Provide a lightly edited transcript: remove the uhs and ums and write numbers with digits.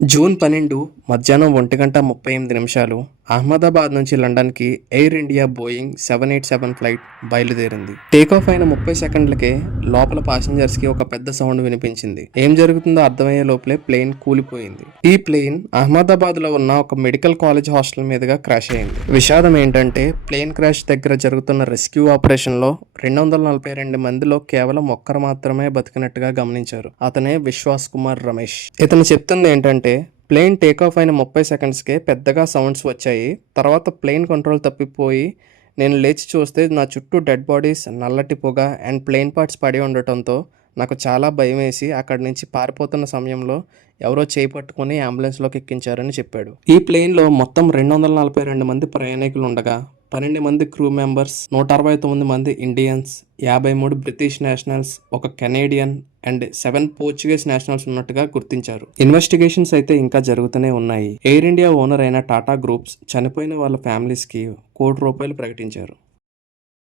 June 12 మధ్యాహ్నం 1:38 అహ్మదాబాద్ నుంచి లండన్కి air India Boeing 787 flight బయలుదేరింది. టేకాఫ్ అయిన 30 సెకండ్లకే లోపల పాసెంజర్స్కి ఒక పెద్ద సౌండ్ వినిపించింది. ఏం జరుగుతుందో అర్థమయ్యే లోపలే ప్లేన్ కూలిపోయింది. ఈ ప్లేన్ అహ్మదాబాద్లో ఉన్న ఒక మెడికల్ కాలేజ్ హాస్టల్ మీదుగా క్రాష్ అయింది. విషాదం ఏంటంటే ప్లేన్ క్రాష్ దగ్గర జరుగుతున్న రెస్క్యూ ఆపరేషన్లో 242 మందిలో కేవలం ఒక్కరు మాత్రమే బతికినట్టుగా గమనించారు. అతనే విశ్వాస్ కుమార్ రమేష్. ఇతను చెప్తుంది ఏంటంటే ప్లేన్ టేకాఫ్ అయిన 30 సెకండ్స్కే పెద్దగా సౌండ్స్ వచ్చాయి. తర్వాత ప్లేన్ కంట్రోల్ తప్పిపోయి నేను లేచి చూస్తే నా చుట్టూ డెడ్ బాడీస్, నల్లటి పొగ అండ్ ప్లేన్ పార్ట్స్ పడి ఉండటంతో నాకు చాలా భయం వేసి అక్కడి నుంచి పారిపోతున్న సమయంలో ఎవరో చేయి పట్టుకుని అంబులెన్స్లోకి ఎక్కించారని చెప్పాడు. ఈ ప్లేన్లో మొత్తం 242 మంది ప్రయాణికులు ఉండగా 12 మంది క్రూ మెంబర్స్, 169 మంది ఇండియన్స్, 53 బ్రిటిష్ నేషనల్స్, ఒక కెనేడియన్ అండ్ 7 పోర్చుగీస్ నేషనల్స్ ఉన్నట్టుగా గుర్తించారు. ఇన్వెస్టిగేషన్స్ అయితే ఇంకా జరుగుతూనే ఉన్నాయి. ఎయిర్ ఇండియా ఓనర్ అయిన టాటా గ్రూప్స్ చనిపోయిన వాళ్ళ ఫ్యామిలీస్కి ₹1 కోటి ప్రకటించారు.